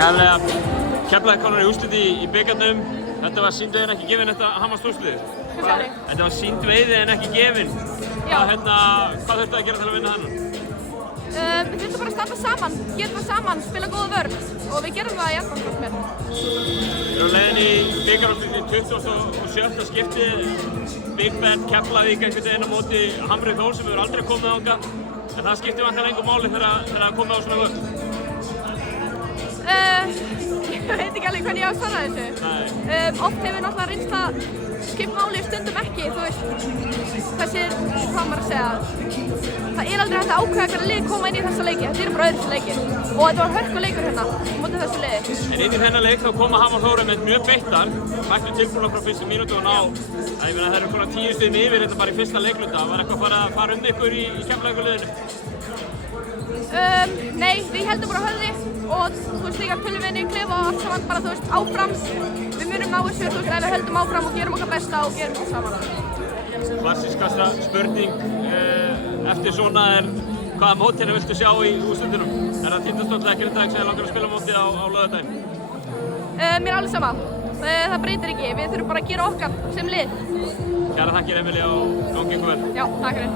Keflavík komnir í úrslit í bikarnum. Þetta var sýnd veiði en ekki gefin, þetta Hamars úrslitið. Þetta var sýnd veiði en ekki gefin. Hvað þurftu að gera til að vinna þennan? Við þurftum bara að standa saman, gera það saman, spila góða vörn og við gerum það jafnvægt hvort mér. Við erum á leiðinni í bikarúrslitin í 27. skiptið. Big Ben Keflavík einhvern veginn á móti Hamri Þór sem hefur aldrei komið þangað. En það skiptir vantilega engu máli þegar það komið á svona vörn. Ég veit ekki alveg hvernig ég á að svara þessu. Oft hefur náttúrulega reynst að skipta máli, stundum ekki, þú veist. Hvað maður að segja. Það er aldrei hægt að ákveða hvernig lið koma inn í þessa leiki. Þetta eru bara öðruvísi leikir. Og þetta var hörkuleikur hérna, mótið þessu liði. En inn í þennan leik þá koma Hamar Þór með mjög beittar. Mættu tilbúna frá fyrstu mínútu og ná. Ég meina það eru konar 10 stigum yfir þetta bara í fyrsta leikluta. Var eitthvað að fara ykkur í Keflavíkurliðinu? Nei, við heldum bara höfði og þú veist líka tölum við inn í klefa og allt saman bara þú veist áfram. Við munum ná þessu, þú veist, ef við höldum áfram og gerum okkar besta og gerum þetta saman. Klassískasta spurning eftir svona er hvaða mótherra viltu sjá í úrslitunum? Er það Tindastóll eða Grindavík sem langar að spila mótið á laugardaginn? Mér er alveg sama. Það breytir ekki. Við þurfum bara að gera okkar sem lið. Kærar þakkir Emilía og gangi ykkur vel. Já, takk fyrir.